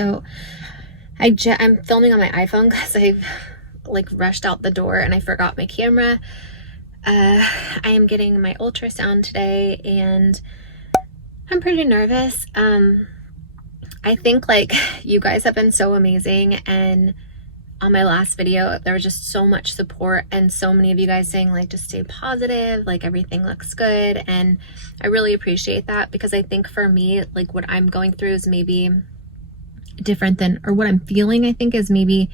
So I'm filming on my iPhone because I've like rushed out the door and I forgot my camera. I am getting my ultrasound today and I'm pretty nervous. I think like you guys have been so amazing, and on my last video there was just so much support and so many of you guys saying like just stay positive, like everything looks good, and I really appreciate that, because I think for me, like what I'm going through is maybe different than, or what I'm feeling I think is maybe,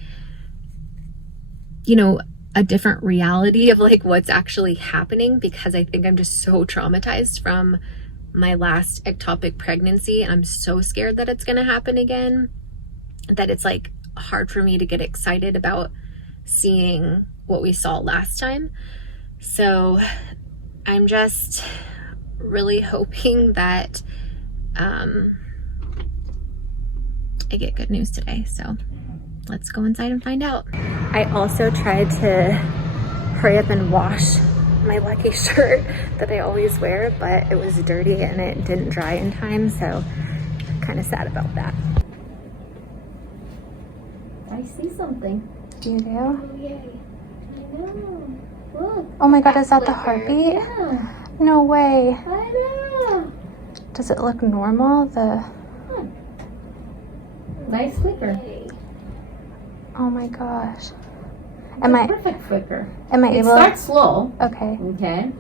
you know, a different reality of like what's actually happening, because I think I'm just so traumatized from my last ectopic pregnancy, and I'm so scared that it's gonna happen again, that it's like hard for me to get excited about seeing what we saw last time. So I'm just really hoping that I get good news today. So let's go inside and find out. I also tried to hurry up and wash my Lucky shirt that I always wear, but it was dirty and it didn't dry in time, so I'm kind of sad about that. I see something. You do? Oh, yay. I know. Look. Oh my god, is that the heartbeat? Yeah. No way. I know. Does it look normal? Nice flicker. Oh my gosh. Perfect flicker. Am I It able? starts slow. Okay. Okay.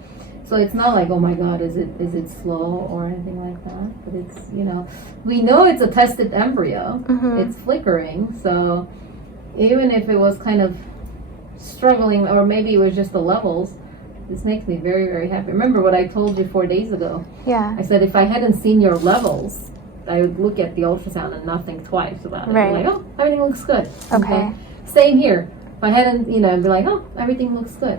So it's not like, oh my god, is it slow or anything like that? But it's, you know, we know it's a tested embryo. Mhm. It's flickering. So even if it was kind of struggling, or maybe it was just the levels, this makes me very, very happy. Remember what I told you 4 days ago? Yeah. I said if I hadn't seen your levels, I would look at the ultrasound and not think twice about it. Right. Like, oh, everything looks good. Okay. Same here. If I hadn't, you know, I'd be like, oh, everything looks good.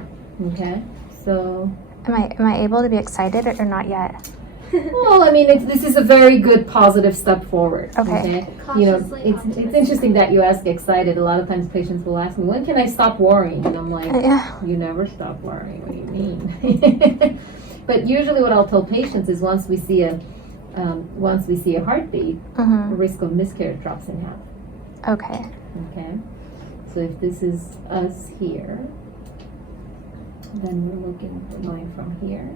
Okay. So. Am I able to be excited or not yet? Well, I mean, this is a very good positive step forward. Okay. You know, it's interesting that you ask excited. A lot of times patients will ask me, when can I stop worrying? And I'm like, Yeah. you never stop worrying. What do you mean? But usually what I'll tell patients is once we see a heartbeat, the Mhm. risk of miscarriage drops in half. Okay. Okay. So if this is us here, then we're looking at the line from here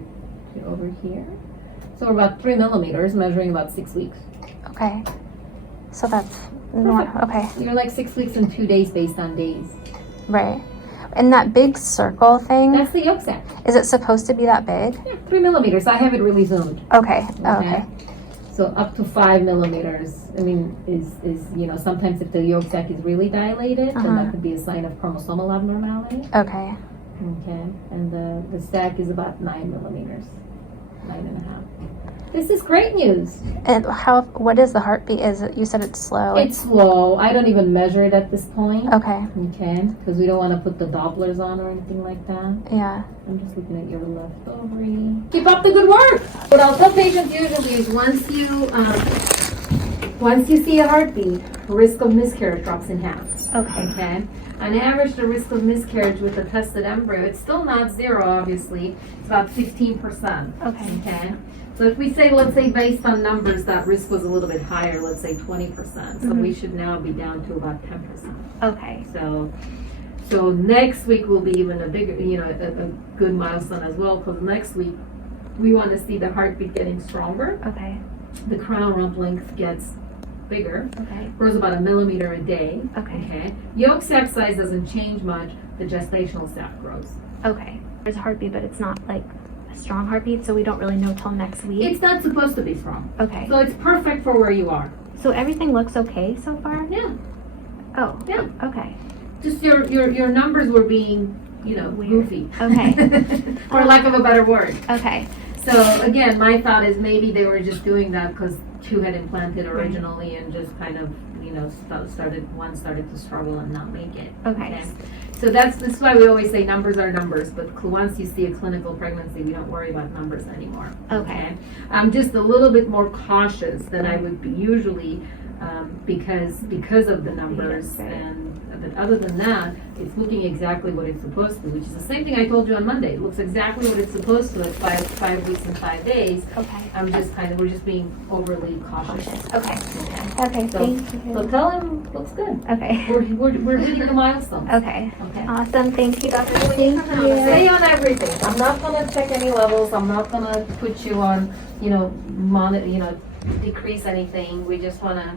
to over here. So we're about 3 millimeters, measuring about 6 weeks. Okay. So that's normal. Okay. You're like 6 weeks and 2 days based on days. Right. And that big circle thing, That's the yolk sac. is it supposed to be that big? Yeah, 3 millimeters. I have it really zoomed. Okay. Oh, okay. So up to 5 millimeters, I mean, is you know, sometimes if the yolk sac is really dilated, then Uh-huh. that could be a sign of chromosomal abnormality. Okay. Okay, and the sac is about 9 millimeters, 9.5. This is great news. And what is the heartbeat? Is it, you said it's slow? It's slow. I don't even measure it at this point. Okay. Okay, because we don't want to put the Dopplers on or anything like that. Yeah. I'm just looking at your left ovary. Keep up the good work. What I'll tell patients usually is once you see a heartbeat, risk of miscarriage drops in half. Okay. Okay. On average, the risk of miscarriage with a tested embryo, it's still not zero, obviously. It's about 15%. Okay. Okay. So if we say, let's say based on numbers, that risk was a little bit higher, let's say 20%. So we should now be down to about 10%. Okay. So next week will be even a bigger, you know, a good milestone as well, because next week we want to see the heartbeat getting stronger. Okay. The crown rump length gets bigger. Okay. Grows about 1 millimeter a day. Okay. Yolk sac size doesn't change much. The gestational sac grows. Okay. There's a heartbeat, but it's not like a strong heartbeat, so we don't really know till next week. It's not supposed to be strong. Okay. So it's perfect for where you are. So everything looks okay so far? Yeah. Oh. Yeah. Okay. Just your numbers were being, you know, Weird. goofy. Okay. For lack of a better word. Okay. So again, my thought is maybe they were just doing that because 2 had implanted originally and just kind of, you know, one started to struggle and not make it. Okay. So that's why we always say numbers are numbers, but once you see a clinical pregnancy, we don't worry about numbers anymore. Okay. I'm just a little bit more cautious than I would be usually because of the numbers Yes, right. and But other than that, it's looking exactly what it's supposed to, which is the same thing I told you on Monday. It looks exactly what it's supposed to at 5 weeks and 5 days. Okay. We're just being overly cautious. Okay. Okay, So, thank you. so tell him looks good. Okay. We're hitting the milestones. Okay. Okay. Awesome. Thank you, Dr. Thank Stay on everything. I'm not gonna check any levels. I'm not gonna put you on, decrease anything. We just wanna,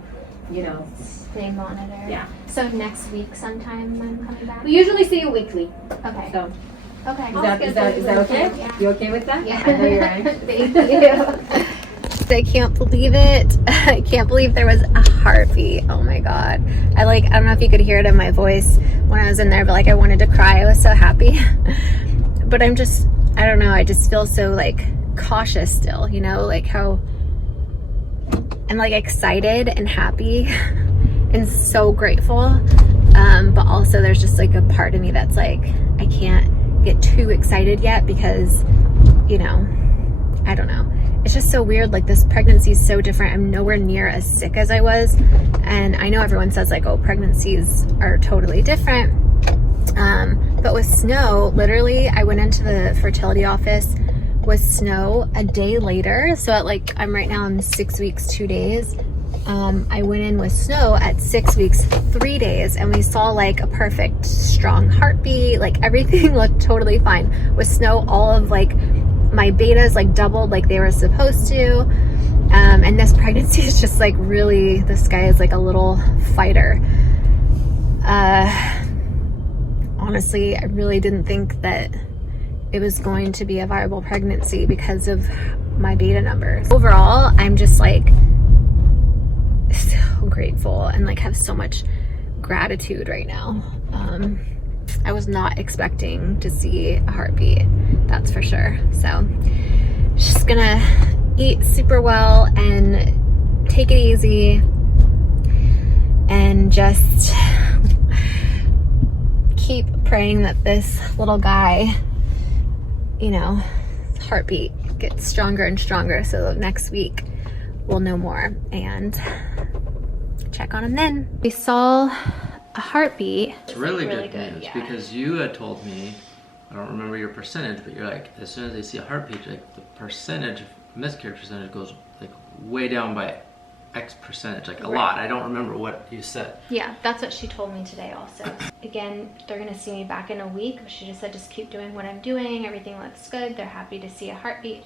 Stay monitor. Yeah. So next week sometime I'm coming back? we usually see you weekly. Okay. So Okay. is that okay? Yeah. You okay with that? Yeah. I know you're right. Thank you. I can't believe it. I can't believe there was a heartbeat. Oh my God. I don't know if you could hear it in my voice when I was in there, but I wanted to cry. I was so happy. But I don't know. I just feel so cautious still, how I'm excited and happy and so grateful. But also there's just a part of me that's I can't get too excited yet because, I don't know. It's just so weird. This pregnancy is so different. I'm nowhere near as sick as I was. And I know everyone says oh, pregnancies are totally different. But with Snow, literally I went into the fertility office with Snow a day later. So I'm right now in 6 weeks, 2 days. I went in with Snow at 6 weeks, 3 days, and we saw a perfect strong heartbeat. Everything looked totally fine. With Snow, all of my betas doubled like they were supposed to. And this pregnancy is just really, this guy is a little fighter. Honestly, I really didn't think that it was going to be a viable pregnancy because of my beta numbers. Overall, I'm just so grateful and have so much gratitude right now. I was not expecting to see a heartbeat, that's for sure. So just gonna eat super well and take it easy and just keep praying that this little guy, heartbeat gets stronger and stronger so that next week we'll know more and check on him then. We saw a heartbeat. It's really good news because you had told me, I don't remember your percentage, but you're as soon as they see a heartbeat, the percentage, miscarriage percentage goes way down by X percentage, a lot. I don't remember what you said. Yeah, that's what she told me today also. Again, they're gonna see me back in a week. She just said just keep doing what I'm doing. Everything looks good. They're happy to see a heartbeat.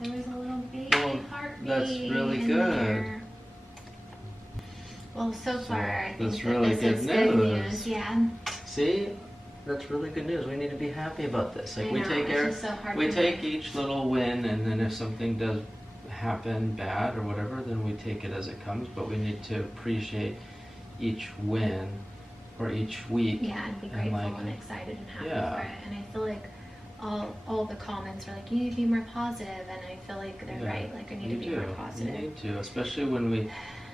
There was a little baby heartbeat. That's really in good. there. Well, so far I think that's really that this good is news. good news. Yeah. See, that's really good news. We need to be happy about this. I we know, take it's just so hard we to take each little win, and then if something does happen bad or whatever, then we take it as it comes. But we need to appreciate each win or each week. Yeah, and be grateful and excited and happy for it. And I feel all the comments are you need to be more positive, and I feel they're right. I need to be more positive. You need to, especially when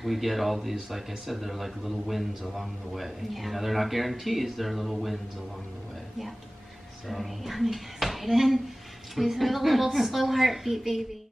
we get all these, like I said, they're little wins along the way. Yeah. They're not guarantees, they're little wins along the way. Yeah. So All right, I'm excited. We have a little slow heartbeat, baby.